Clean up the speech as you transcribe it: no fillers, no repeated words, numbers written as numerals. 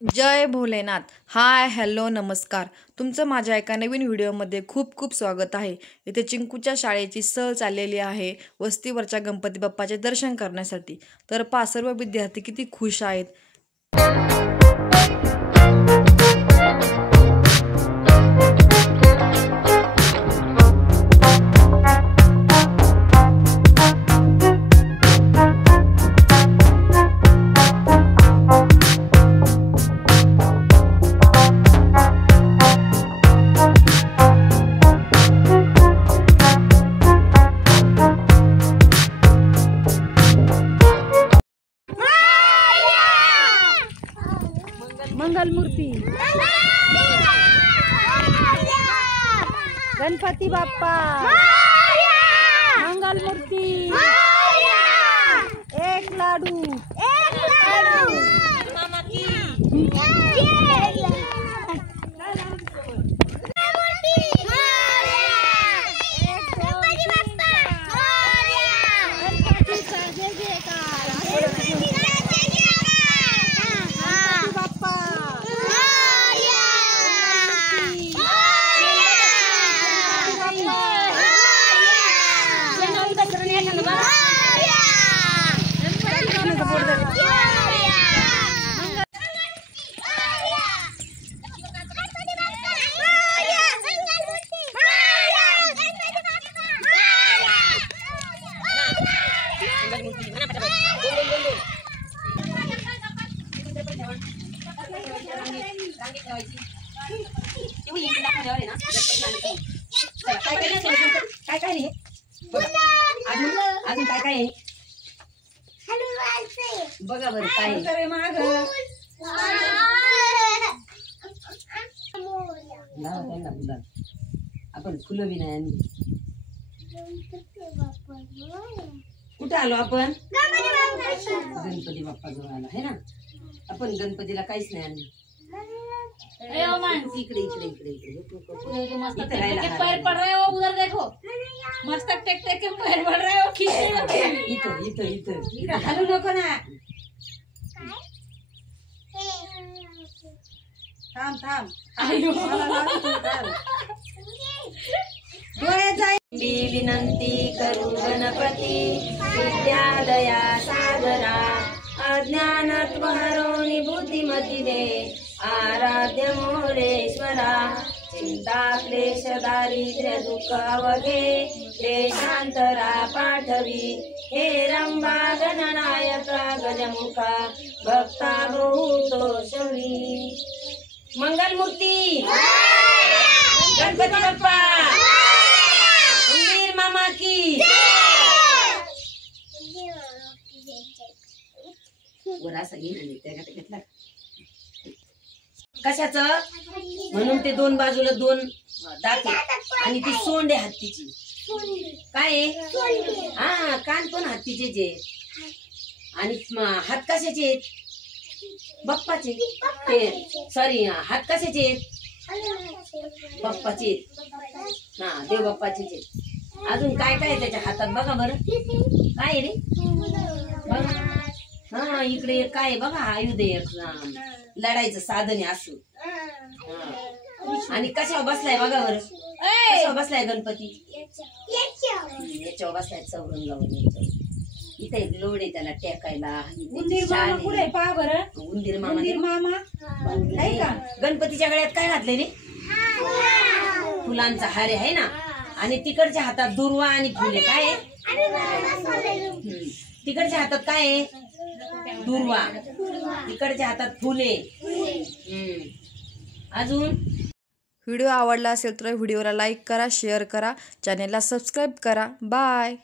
जय Bholenath. Hi hello नमस्कार. तुमचं माझ्या एका नवीन व्हिडिओमध्ये खूप खूप स्वागत आहे. इथे चिंकूच्या शाळेची सहल चाललेली आहे वस्तीवरच्या गणपती बाप्पाचे दर्शन करण्यासाठी. तर सर्व विद्यार्थी किती खुश आहेत. मंगलमूर्ती गणपती बाप्पा मंगलमूर्ती एक लाडू मामा की अजून काय काय बघा बरं काय आपण फुलं बी नाही आणली. कुठं आलो आपण? गणपती बाप्पा जवळ आला आहे ना. आपण गणपतीला काहीच नाही आणलं. इकडे इकडे इकडे इकडे मस्त पैर पड रहे हो. उधर देखो मस्त टेक टेक के पैर पड रहे हो. इथं इथं इथं इकडे हलू नको ना. थांब थांब विनंती करू गणपती विद्यादया सागरा अज्ञानत्व हरोनी बुद्धिमती दे आराध्य मोरेश्वरा चिंता क्लेश दारिद्र्य दुःख अवघे देशांतरा पाठवी हे रंबा गणनायका गजमुखा भक्ता बहुतोषवी. मंगलमूर्ती गणपती बाप्पा उंदीर मामा की वर असं घेतला कशाच म्हणून ते दोन बाजूला दोन दाते आणि ती सोंडे हत्तीची काय हा कान पण हत्तीचेच आहेत आणि हात कशाचे आहेत? बाप्पाचे. ते सॉरी हात कशाचे आहेत? बाप्पाचे. हा देव बाप्पाचेच आहेत. अजून काय काय त्याच्या हातात बघा बरं काय रे बघा. हा इकडे काय बघा आयुध लढायचं साधन आहे असं. आणि कशावर बसलाय बघा बरं. कशावर बसलाय गणपती? याच्यावर बसलाय चौरंगावर. इथे एक लोड आहे त्याला टेकायला. उंदीर मामा पुढे पहा बरं. उंदीर मामा आहे का? गणपतीच्या गळ्यात काय घातले रे? फुलांचा हार आहे ना. आणि तिकडच्या हातात दुर्वा आणि फुले काय आहे? तिकडच्या हातात काय आहे? दुर्वा. इकडच्या हातात फुले. अजून व्हिडिओ आवडला असेल तर व्हिडिओला लाईक करा, शेअर करा, चॅनेलला सबस्क्राईब करा. बाय.